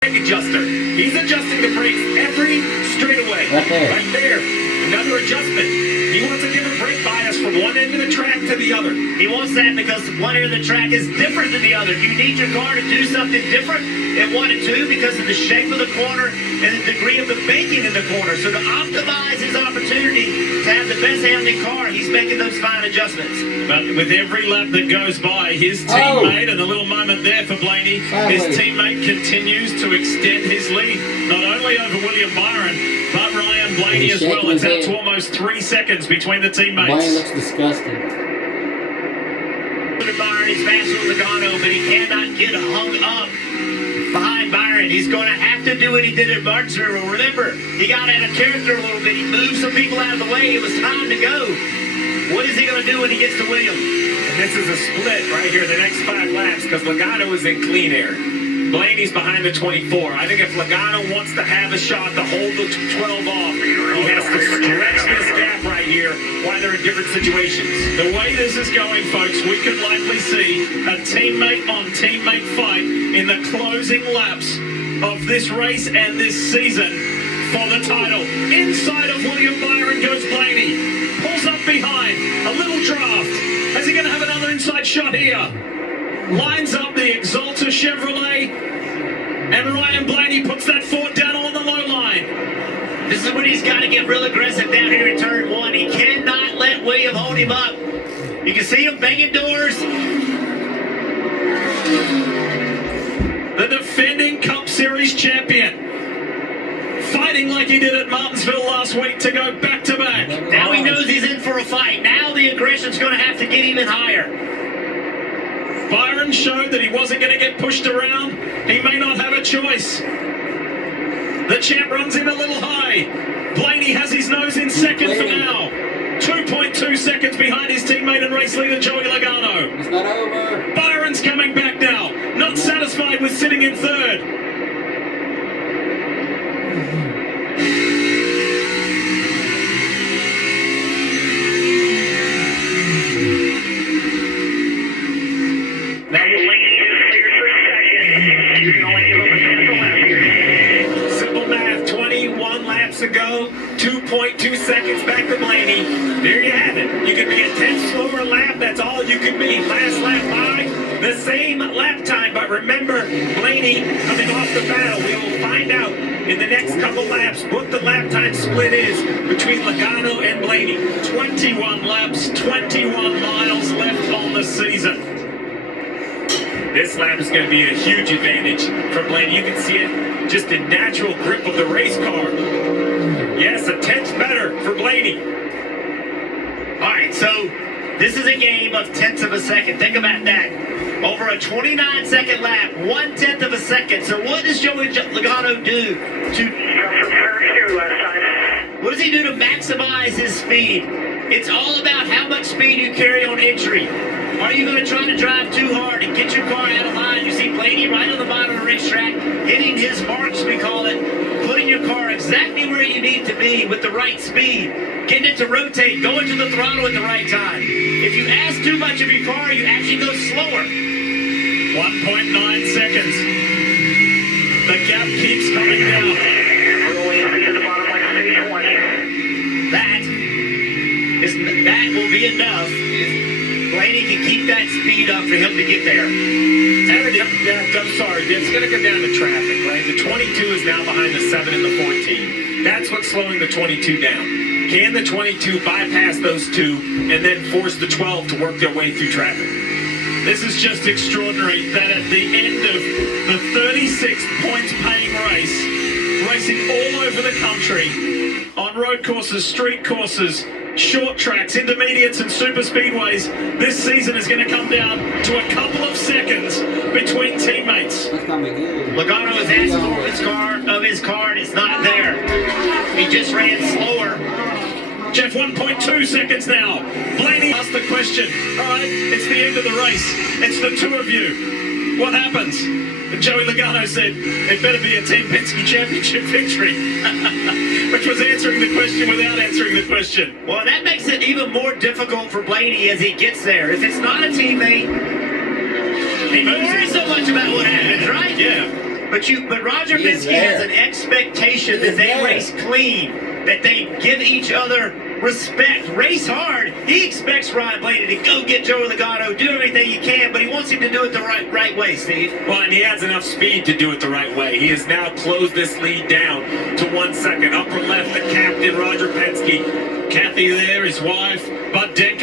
brake adjuster. He's adjusting the brakes every straightaway. Right there. Another adjustment. He wants a different brake bias from one end of the track to the other. He wants that because one end of the track is different than the other. You need your car to do something different at 1 and 2 because of the shape of the corner and the degree of the banking in the corner. So to optimize his opportunity to have the best handling car, he's making those fine adjustments. But with every lap that goes by, his teammate, and a little moment there for Blaney, his teammate continues to extend his lead, not only over William Byron, but Ryan Blaney as well. It's out to almost 3 seconds between the teammates. Byron looks disgusting. Byron is faster than Logano, but he cannot get hung up behind Byron. He's going to have to do what he did at Martinsville. Remember, he got out of character a little bit. He moved some people out of the way. It was time to go. What is he going to do when he gets to Williams? And this is a split right here, the next 5 laps, because Logano is in clean air. Blaney's behind the 24. I think if Logano wants to have a shot to hold the 12 off, he has to stretch this gap right here while they're in different situations. The way this is going, folks, we could likely see a teammate-on-teammate fight in the closing laps of this race and this season for the title. Inside of William Byron goes Blaney. Pulls up behind. A little draft. Is he going to have another inside shot here? Lines up the Exalta Chevrolet, and Ryan Blaney puts that Ford down on the low line. This is when he's got to get real aggressive down here in turn 1. He cannot let William hold him up. You can see him banging doors. The defending Cup Series champion, fighting like he did at Martinsville last week to go back-to-back. Now he knows he's in for a fight. Now the aggression's going to have to get even higher. Byron showed that he wasn't going to get pushed around. He may not have a choice. The champ runs in a little high. Blaney has his nose in second for now. 2.2 seconds behind his teammate and race leader Joey Logano. It's not over. Byron's coming back now. Not satisfied with sitting in third. Simple math, 21 laps ago, 2.2 seconds back to Blaney. There you have it. You could be a 10th slower lap, that's all you could be. Last lap by, the same lap time, but remember, Blaney coming off the battle. We will find out in the next couple laps what the lap time split is between Logano and Blaney. 21 laps, 21 miles left on the season. This lap is going to be a huge advantage for Blaney. You can see it, just a natural grip of the race car. Yes, a 10th better for Blaney. All right, so this is a game of tenths of a second. Think about that. Over a 29-second lap, 1/10 of a second. So what does Joey Logano do to... What does he do to maximize his speed? It's all about how much speed you carry on entry. Are you going to try to drive too hard and get your car out of line? You see Blaney right on the bottom of the racetrack, hitting his marks, we call it, putting your car exactly where you need to be with the right speed, getting it to rotate, going to the throttle at the right time. If you ask too much of your car, you actually go slower. 1.9 seconds. The gap keeps coming down. That will be enough if Blaney can keep that speed up for him to get there. I'm sorry, it's going to come down to traffic, right? The 22 is now behind the 7 and the 14. That's what's slowing the 22 down. Can the 22 bypass those two and then force the 12 to work their way through traffic? This is just extraordinary that at the end of the 36th points paying race, racing all over the country, on road courses, street courses, short tracks, intermediates and super speedways, this season is going to come down to a couple of seconds between teammates. Logano is asking for his car, and it's not there. He just ran slower. Jeff, 1.2 seconds now. Blaney asked the question. All right, it's the end of the race. It's the two of you. What happens? And Joey Logano said, it better be a Team Penske Championship victory. Which was answering the question without answering the question. Well, that makes it even more difficult for Blaney as he gets there. If it's not a teammate, he cares so much about what happens, right? Yeah. But Roger He is Penske has there. an expectation He that is they there. race clean, that they give each other respect, race hard. He expects Ryan Blaney to go get Joey Logano, do everything he can, but he wants him to do it the right way, Steve. Well, and he has enough speed to do it the right way. He has now closed this lead down to 1 second. Upper left, the captain, Roger Penske. Kathy there, his wife, Bud Dick.